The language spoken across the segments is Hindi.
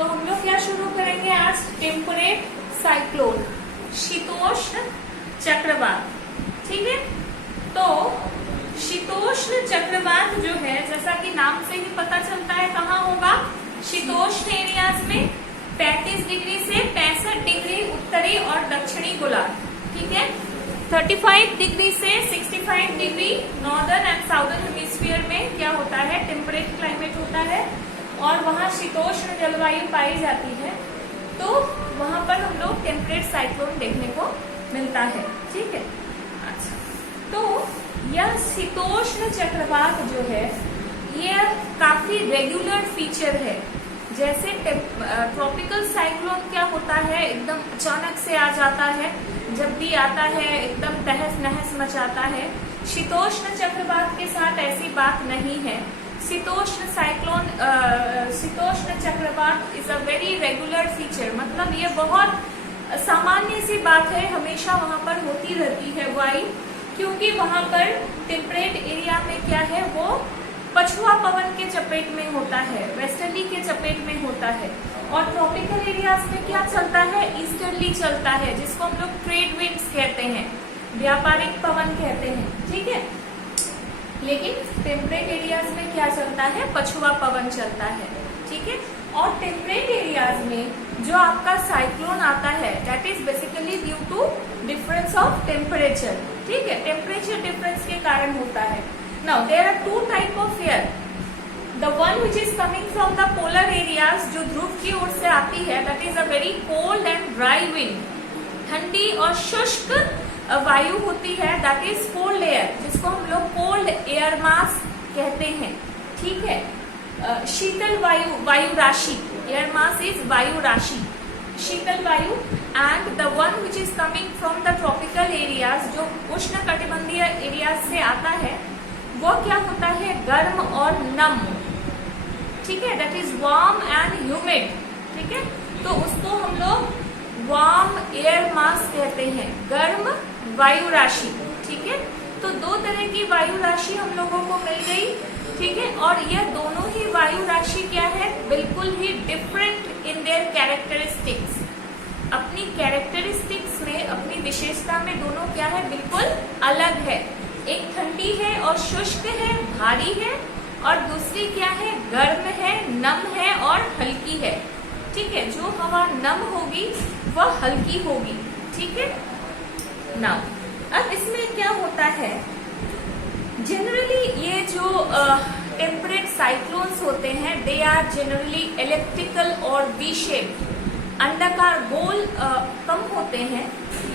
तो हम लोग क्या शुरू करेंगे आज? टेम्परेट साइक्लोन, शीतोष्ण चक्रवात। ठीक है, तो शीतोष्ण चक्रवात जो है, जैसा कि नाम से ही पता चलता है, कहाँ होगा? शीतोष्ण एरियाज में 35 डिग्री से 65 डिग्री उत्तरी और दक्षिणी गोलार्ध। ठीक है, 35 डिग्री से 65 degree northern and southern hemisphere में क्या होता है? टेम्परेट क्लाइमेट होता है और वहाँ शीतोष्ण जलवायु पाई जाती है। तो वहां पर हम लोग टेम्परेट साइक्लोन देखने को मिलता है। ठीक है, अच्छा, तो यह शीतोष्ण चक्रवात जो है यह काफी रेगुलर फीचर है। जैसे ट्रॉपिकल साइक्लोन क्या होता है, एकदम अचानक से आ जाता है, जब भी आता है एकदम तहस नहस मचाता है। शीतोष्ण चक्रवात के साथ ऐसी बात नहीं है। शीतोष्ण साइक्लोन, शीतोष्ण चक्रवात is a very regular feature, मतलब ये बहुत सामान्य सी बात है, हमेशा वहां पर होती रहती है। वाई? क्योंकि वहां पर टेम्परेट एरिया में क्या है, वो पछुआ पवन के चपेट में होता है, वेस्टर्ली के चपेट में होता है। और ट्रॉपिकल एरियाज में क्या चलता है? ईस्टर्ली चलता है, जिसको हम लोग ट्रेड विंड्स कहते हैं, व्यापारिक पवन कहते हैं। ठीक है, लेकिन टेम्परेट एरियाज में क्या चलता है? पछुआ पवन चलता है। ठीक है, और टेम्परेट एरियाज में जो आपका साइक्लोन आता है, that is basically due to difference of temperature. ठीक है, टेम्परेचर डिफरेंस के कारण होता है। Now there are two type of air, the one which is coming from the polar areas, जो ध्रुव की ओर से आती है, that is a very cold and dry wind, ठंडी और शुष्क वायु होती है, दैट इज कोल्ड एयर, जिसको हम लोग कोल्ड एयर मास कहते हैं। ठीक है, शीतल वायु, वायु राशि, एयर मास इज वायु राशि, शीतल वायु। And the one which is coming from the tropical areas, जो उष्ण कटिबंधीय एरियाज से आता है, वो क्या होता है? गर्म और नम। ठीक है, that is warm and humid. ठीक है, तो उसको हम लोग वार्म एयर मास कहते हैं, गर्म वायु राशि। ठीक है, तो दो तरह की वायु राशि हम लोगों को मिल गई। ठीक है, और यह दोनों ही वायु राशि क्या है? बिल्कुल ही डिफरेंट इन देयर कैरेक्टरिस्टिक्स। अपनी कैरेक्टरिस्टिक्स में, अपनी विशेषता में दोनों क्या है? बिल्कुल अलग है। एक ठंडी है और शुष्क है, भारी है, और दूसरी क्या है? गर्म है, नम है और हल्की है। ठीक है, जो हवा नम होगी वह हल्की होगी। ठीक है, नाउ अब इसमें क्या होता है? जनरली ये जो टेम्परेट साइक्लोन्स होते हैं, दे आर जनरली एलिप्टिकल और वी शेप, अंडाकार गोल कम होते हैं।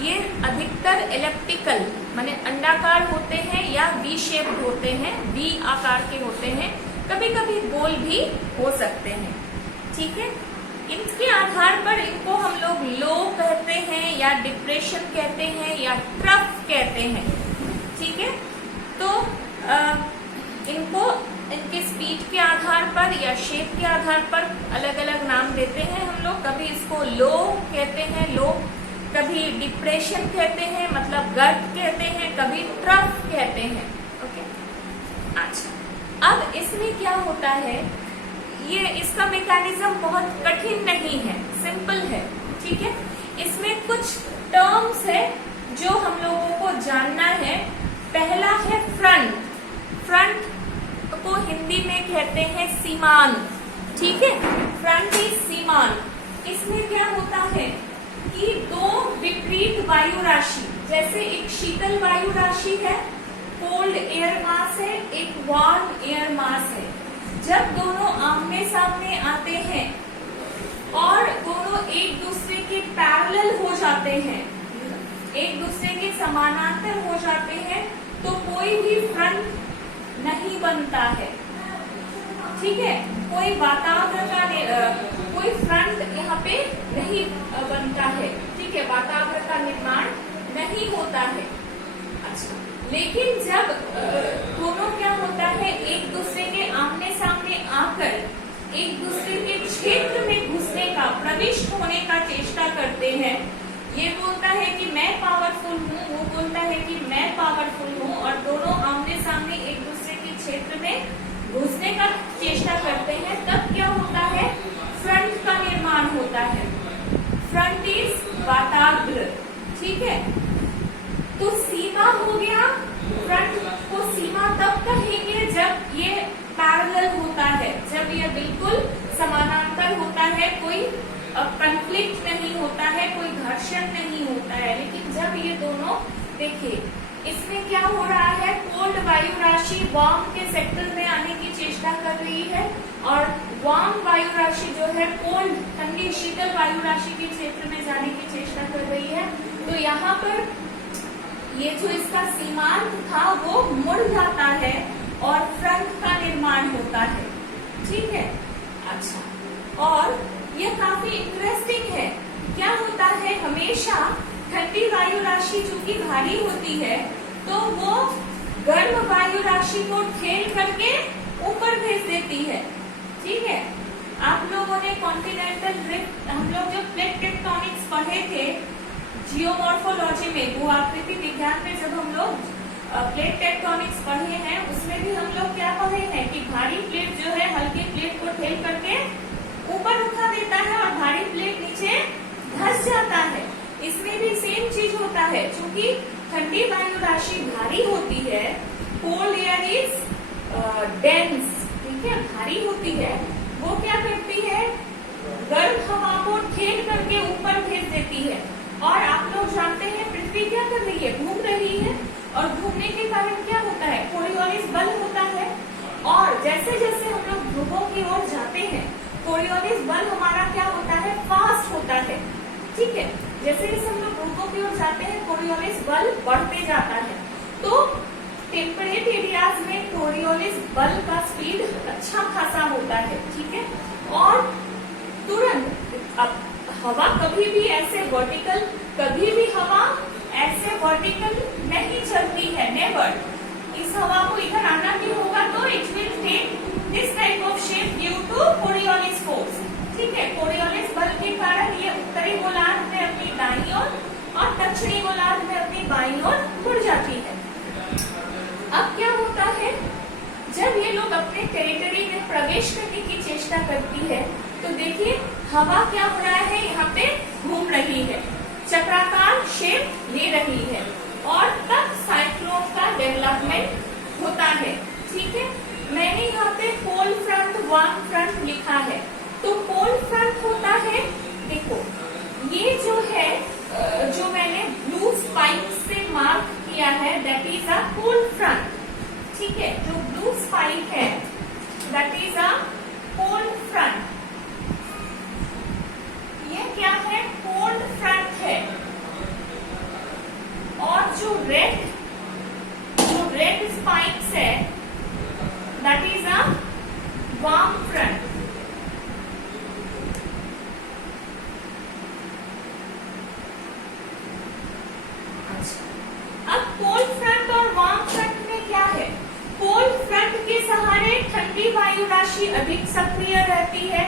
ये अधिकतर एलिप्टिकल माने अंडाकार होते हैं या वी शेप होते हैं, वी आकार के होते हैं, कभी कभी गोल भी हो सकते हैं। ठीक है, इनके आधार पर इनको हम लोग लो कहते हैं या डिप्रेशन कहते हैं या ट्रफ कहते हैं। ठीक है, तो इनको इनके स्पीड के आधार पर या शेप के आधार पर अलग अलग नाम देते हैं हम लोग। कभी इसको लो कहते हैं, लो, कभी डिप्रेशन कहते हैं, मतलब गर्त कहते हैं, कभी ट्रफ कहते हैं। ओके, अच्छा, अब इसमें क्या होता है? ये इसका मैकेनिज्म बहुत कठिन नहीं है, सिंपल है। ठीक है, इसमें कुछ टर्म्स है जो हम लोगों को जानना है। पहला है फ्रंट। फ्रंट को हिंदी में कहते हैं सीमांत। ठीक है, फ्रंट इज सीमांत। इसमें क्या होता है कि दो विपरीत वायु राशि, जैसे एक शीतल वायु राशि है, कोल्ड एयर मास है, एक वार्म एयर मास है। जब दोनों आमने सामने आते हैं और दोनों एक दूसरे के पैरेलल हो जाते हैं, एक दूसरे के समानांतर हो जाते हैं, तो कोई भी फ्रंट नहीं बनता है। ठीक है, कोई वातावरण का कोई फ्रंट यहाँ पे नहीं बनता है। ठीक है, वातावरण का निर्माण नहीं होता है। अच्छा, लेकिन जब दोनों क्या होता है, एक दूसरे के आमने सामने आकर एक दूसरे के क्षेत्र में घुसने का, प्रविष्ट होने का चेष्टा करते हैं। ये बोलता है कि मैं पावरफुल हूँ, वो बोलता है कि मैं पावरफुल हूँ, और दोनों आमने सामने एक दूसरे के क्षेत्र में घुसने का चेष्टा करते हैं। तब क्या होता है? फ्रंट का निर्माण फ्रंट इज वाताग्र, ठीक है। तो सीमा हो गया, फ्रंट को सीमा तब कहेंगे जब ये पैरेलल होता है, जब ये बिल्कुल समानांतर होता है, कोई कंफ्लिक्ट नहीं होता है, कोई घर्षण नहीं होता है। लेकिन जब ये दोनों, देखिए इसमें क्या हो रहा है, कोल्ड वायु राशि वार्म के सेक्टर में आने की चेष्टा कर रही है और वार्म वायु राशि जो है कोल्ड ठंडी शीतल वायु राशि के क्षेत्र में जाने की चेष्टा कर रही है। तो यहाँ पर ये जो इसका सीमांत था वो मुड़ जाता है और फ्रंट का निर्माण होता है, ठीक है। अच्छा, और ये काफी इंटरेस्टिंग है। क्या होता है, हमेशा ठंडी वायु राशि चूंकि भारी होती है तो वो गर्म वायु राशि को ठेल करके ऊपर भेज देती है, ठीक है। आप लोगों ने कॉन्टिनेंटल ड्रिफ्ट, हम लोग जो प्लेट टेक्टोनिक्स पढ़े थे जियोमॉर्फोलॉजी में, भू आकृति विज्ञान में, जब हम लोग प्लेट टेक्टोनिक्स पढ़े हैं उसमें भी हम लोग क्या पढ़े हैं कि भारी प्लेट जो है हल्के प्लेट को ठेल करके ऊपर उठा देता है और भारी प्लेट नीचे धंस जाता है। इसमें भी सेम चीज होता है, क्योंकि ठंडी वायु राशि भारी होती है, कोल्ड एयर इज डेंस, ठीक है, भारी होती है, वो क्या करती है, गर्म हवा को ठेल करके ऊपर भेज देती है। और आप लोग जानते हैं पृथ्वी क्या कर रही है, घूम रही है, और घूमने के कारण क्या होता है, कोरियोलिस बल होता है। और जैसे जैसे हम लोग ध्रुवों की ओर जाते हैं कोरियोलिस बल हमारा क्या होता है, फास्ट होता है, ठीक है। जैसे जैसे हम लोग ध्रुवों की ओर जाते हैं कोरियोलिस बल बढ़ते जाता है। तो टेम्परेट एरियाज में कोरियोलिस बल का स्पीड अच्छा खासा होता है, ठीक है। और तुरंत अब हवा कभी भी ऐसे वर्टिकल, कभी भी हवा ऐसे वर्टिकल नहीं चलती है, नेवर। इस हवा को इधर आना भी होगा तो it will take this type of shape due to Coriolis force, ठीक है। कोरियोलिस बल के कारण ये उत्तरी गोलार्ध में अपनी दाईं ओर और दक्षिणी गोलार्ध में अपनी बाईं ओर मुड़ जाती है। अब क्या होता है, जब ये लोग अपने टेरिटरी में प्रवेश करने की चेष्टा करती है तो देखिए हवा क्या हो रहा है, यहाँ पे घूम रही है, चक्राकार शेप ले रही है, और तब साइक्लोन का डेवलपमेंट होता है, ठीक है। मैंने यहाँ पे कोल्ड फ्रंट, वार्म फ्रंट लिखा है। तो कोल्ड फ्रंट होता है, देखो ये जो है, जो मैंने ब्लू स्पाइक से मार्क किया है, that is a cold front, ठीक है। जो ब्लू स्पाइक है that is a cold front, ये क्या है, कोल्ड फ्रंट है। और जो रेड स्पाइक्स है that is a warm front. अब कोल्ड फ्रंट और वार्म फ्रंट में क्या है, कोल्ड फ्रंट के सहारे ठंडी वायु राशि अधिक सक्रिय रहती है,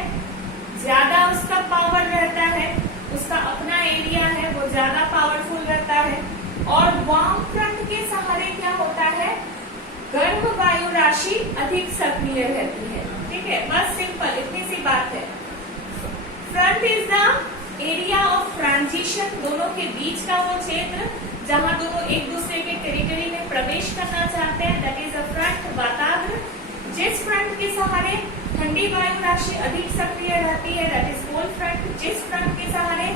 ज्यादा उसका पावर रहता है, उसका अपना एरिया है वो ज्यादा पावरफुल रहता है। और वार्म फ्रंट के सहारे क्या होता है, गर्म वायु राशि अधिक सक्रिय रहती है, ठीक है। बस सिंपल इतनी सी बात है। Front is the area of transition, दोनों के बीच का वो क्षेत्र जहां दोनों एक दूसरे के टेरिटरी में प्रवेश करना चाहते हैं, दैट इज अ फ्रंट, वाताग्र। जिस फ्रंट के सहारे ठंडी वायु राशि अधिक सक्रिय रहती है दैट इज कोल्ड फ्रंट, जिस फ्रंट के सहारे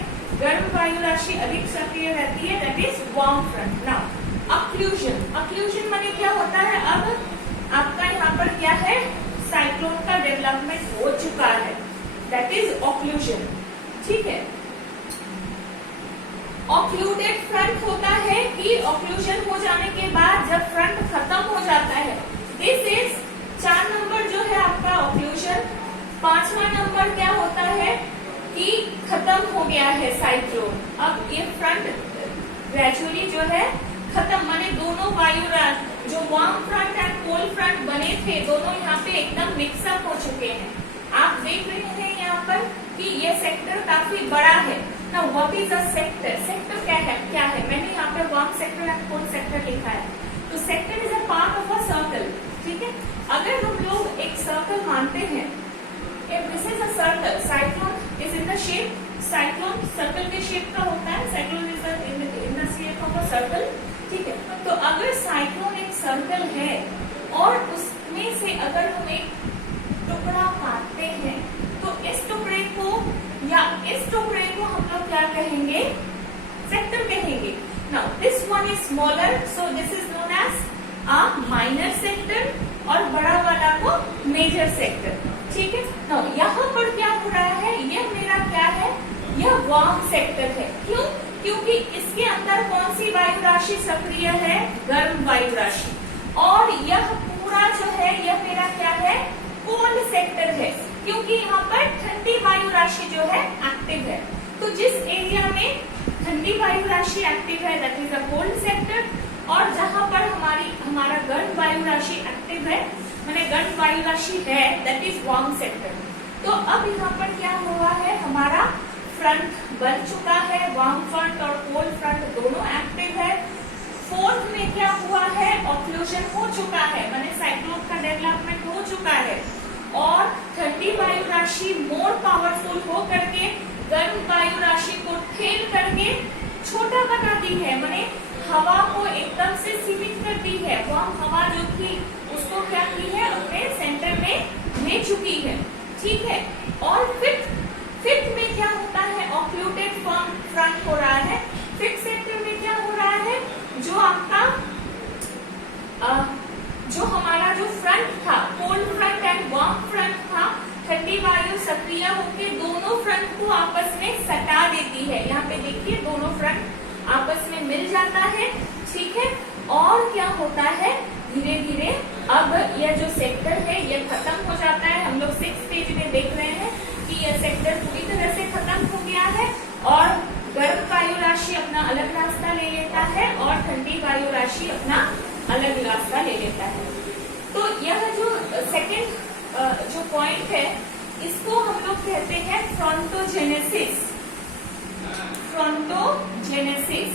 गर्म वायु राशि अधिक सक्रिय रहती है that is warm front. Now occlusion, occlusion माने क्या होता है, अब आपका यहाँ पर क्या है, साइक्लोन का डेवलपमेंट हो चुका है, दैट इज ऑक्लूजन, ठीक है। ऑक्लूडेड फ्रंट होता है कि ऑक्लूजन हो जाने के बाद जब फ्रंट खत्म हो जाता है, दिस इज 4 नंबर जो है आपका ऑक्लूजन। 5वां नंबर क्या होता है कि खत्म हो गया है साइक्लोन, अब ये फ्रंट ग्रेजुअली जो है खत्म, माने दोनों वायु जो warm front end cold front बने थे दोनों यहाँ पे एकदम मिक्सअप हो चुके हैं। आप देख रहे हैं यहाँ पर कि ये सेक्टर काफी बड़ा है। ना what is a sector, sector क्या है, मैंने यहाँ पे warm sector and cold sector लिखा है। तो sector is a part of a circle, ठीक है। अगर हम लोग एक सर्कल मानते हैं, if this is a circle, cyclone is in the shape cyclone, circle अगर हम एक टुकड़ा काटते हैं तो इस टुकड़े को या इस टुकड़े को हम लोग क्या कहेंगे, सेक्टर कहेंगे। Now this one is smaller, so this is known as a minor sector, और बड़ा वाला को मेजर सेक्टर, ठीक है। नाउ यहाँ पर क्या हो रहा है, यह मेरा क्या है, यह वार्म सेक्टर है। क्यों? क्योंकि इसके अंदर कौन सी वायु राशि सक्रिय है, गर्म वायु राशि, और यह पूरा जो है यह मेरा क्या है, कोल्ड सेक्टर है, क्योंकि यहाँ पर ठंडी वायु राशि जो है एक्टिव है। तो जिस एरिया में ठंडी वायु राशि एक्टिव है that is a cold sector, और जहां पर हमारा गर्म वायु राशि एक्टिव है, माने गर्म वायु राशि है, दैट इज वार्म सेक्टर। तो अब यहाँ पर क्या हुआ है, हमारा फ्रंट बन चुका है, वार्म फ्रंट और कोल्ड फ्रंट दोनों एक्टिव है। फोर्थ में क्या हुआ है, ऑक्लूजन हो चुका है, माने साइक्लोन का डेवलपमेंट हो चुका है, और ठंडी वायु राशि मोर पावरफुल हो करके गर्म वायु राशि को ठेल करके छोटा बना दी है, माने हवा को एकदम से सीमित कर दी है। वार्म हवा जो थी उसको क्या की है, अपने सेंटर में ले चुकी है, ठीक है। और फिफ्थ में क्या होता है, ऑक्लूटेड फ्रंट हो रहा है। फिफ्थ सेक्टर में क्या हो रहा है, जो आपका जो हमारा जो फ्रंट था, cold front end warm front था, ठंडी वायु सक्रिय होकर दोनों फ्रंट को आपस में सटा देती है। यहाँ पे देखिए दोनों फ्रंट आपस में मिल जाता है, ठीक है। और क्या होता है, धीरे धीरे अब यह जो सेक्टर है यह खत्म हो जाता है। हम लोग 6th पेज में देख रहे हैं कि यह सेक्टर पूरी तरह से खत्म हो गया है, और गर्म वायु राशि अपना अलग रास्ता ले लेता है, और ठंडी वायु राशि अपना अलग रास्ता ले लेता है। तो यह जो सेकेंड जो पॉइंट है, इसको हम लोग कहते हैं फ्रंटोजेनेसिस। फ्रंटोजेनेसिस,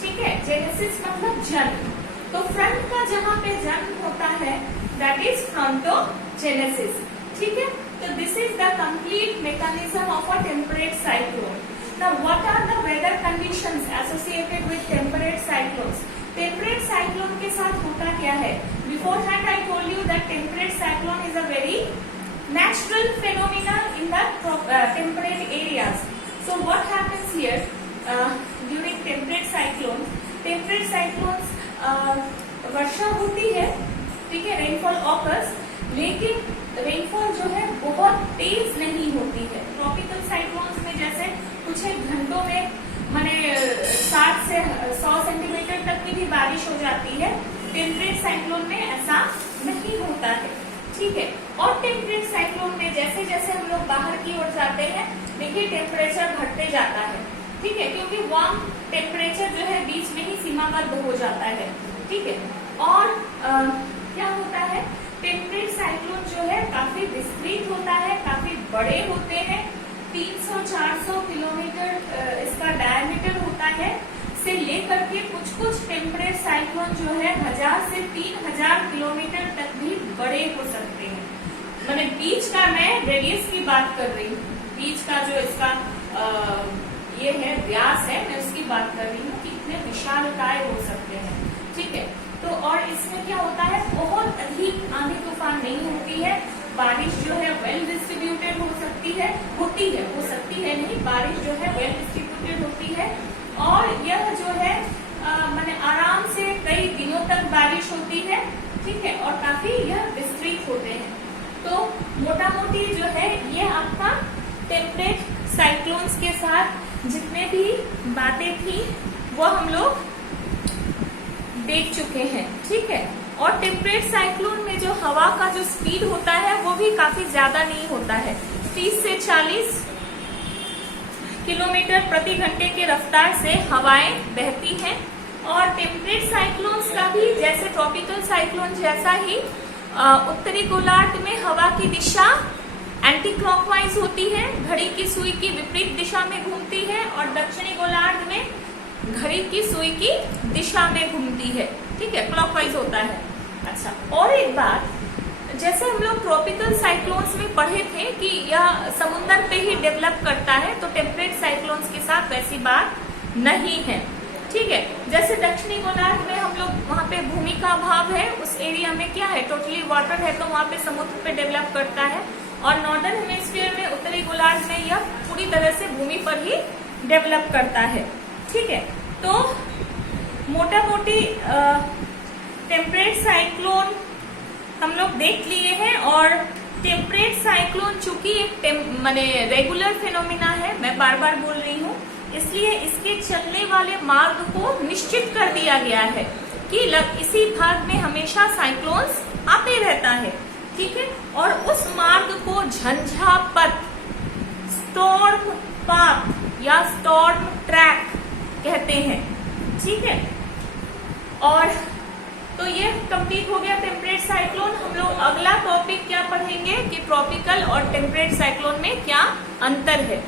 ठीक है। जेनेसिस मतलब जन्म, तो फ्रंट का जहां पे जन्म होता है दैट इज फ्रंटोजेनेसिस, ठीक है। तो this is the complete mechanism of a temperate cyclone. Now, what are the weather conditions associated with temperate cyclones? Temperate cyclone के साथ होता क्या है? Beforehand, I told you that temperate cyclone is a very natural phenomena in the temperate areas. So, what happens here during temperate cyclones? Temperate cyclones वर्षा होती है, ठीक है, रेनफॉल ऑकर्स, लेकिन रेनफॉल जो है बहुत तेज नहीं होती है। ट्रॉपिकल साइक्लोन्स में जैसे कुछ एक घंटों में माने 60 से 100 सेंटीमीटर तक की भी बारिश हो जाती है, टेम्परेट साइक्लोन में ऐसा नहीं होता है, ठीक है। और टेम्परेट साइक्लोन में जैसे जैसे हम लोग बाहर की ओर जाते हैं, देखिए टेम्परेचर घटते जाता है, ठीक है, क्योंकि वार्म टेम्परेचर जो है बीच में ही सीमाबद्ध हो जाता है, ठीक है। और क्या होता है, टेम्परेट साइक्लोन जो है काफी विस्तृत होता है, काफी बड़े होते हैं, 300-400 किलोमीटर इसका डायमीटर होता है, से लेकर के कुछ टेम्परेट साइक्लोन जो है 1000 से 3000 किलोमीटर तक भी बड़े हो सकते हैं। मैंने बीच का मैं रेडियस की बात कर रही हूँ, बीच का जो इसका ये है व्यास है, मैं उसकी बात कर रही हूँ कि इतने विशालकाय हो सकते हैं, ठीक है। तो और इसमें क्या होता है, बहुत अधिक आंधी तूफान नहीं होती है, बारिश जो है वेल डिस्ट्रीब्यूटेड हो सकती है, हो सकती है नहीं, बारिश जो है वेल डिस्ट्रीब्यूटेड होती है, और यह जो है माने आराम से कई दिनों तक बारिश होती है, ठीक है, और काफी यह विस्तृत होते हैं। तो मोटा मोटी जो है ये आपका टेम्परेट साइक्लोन्स के साथ जितने भी बातें थी वो हम लोग देख चुके हैं, ठीक है। और टेम्परेट साइक्लोन में जो हवा का जो स्पीड होता है वो भी काफी ज्यादा नहीं होता है, 30 से 40 किलोमीटर प्रति घंटे की रफ्तार से हवाएं बहती हैं। और टेम्परेट साइक्लोन्स का भी जैसे ट्रॉपिकल साइक्लोन जैसा ही उत्तरी गोलार्ध में हवा की दिशा एंटी क्लॉकवाइज होती है, घड़ी की सुई की विपरीत दिशा में घूमती है, और दक्षिणी गोलार्ध में घड़ी की सुई की दिशा में घूमती है, ठीक है, क्लॉकवाइज होता है। अच्छा, और एक बात, जैसे हम लोग ट्रॉपिकल साइक्लोन्स में पढ़े थे कि यह समुद्र पे ही डेवलप करता है, तो टेम्परेट साइक्लोन्स के साथ वैसी बात नहीं है। ठीक है, जैसे दक्षिणी गोलार्ध में हम लोग वहां पे भूमि का अभाव है, उस एरिया में क्या है, टोटली वाटर है, तो वहां पे समुद्र पे डेवलप करता है। और नॉर्दर्न हेमिस्फीयर में, उत्तरी गोलार्ध में यह पूरी तरह से भूमि पर ही डेवलप करता है। ठीक है, तो मोटा मोटी टेम्परेट साइक्लोन हम लोग देख लिए हैं। और टेम्परेट साइक्लोन चूंकि एक माने रेगुलर फिनोमिना है, मैं बार बार बोल रही हूँ, इसलिए इसके चलने वाले मार्ग को निश्चित कर दिया गया है कि इसी भाग में हमेशा साइक्लोन्स आते रहता है। ठीक है, और उस मार्ग को झंझापथ, स्टॉर्म पाथ या स्टॉर्म ट्रैक कहते हैं। ठीक है, और तो ये कंप्लीट हो गया टेम्परेट साइक्लोन। हम लोग अगला टॉपिक क्या पढ़ेंगे कि ट्रॉपिकल और टेम्परेट साइक्लोन में क्या अंतर है।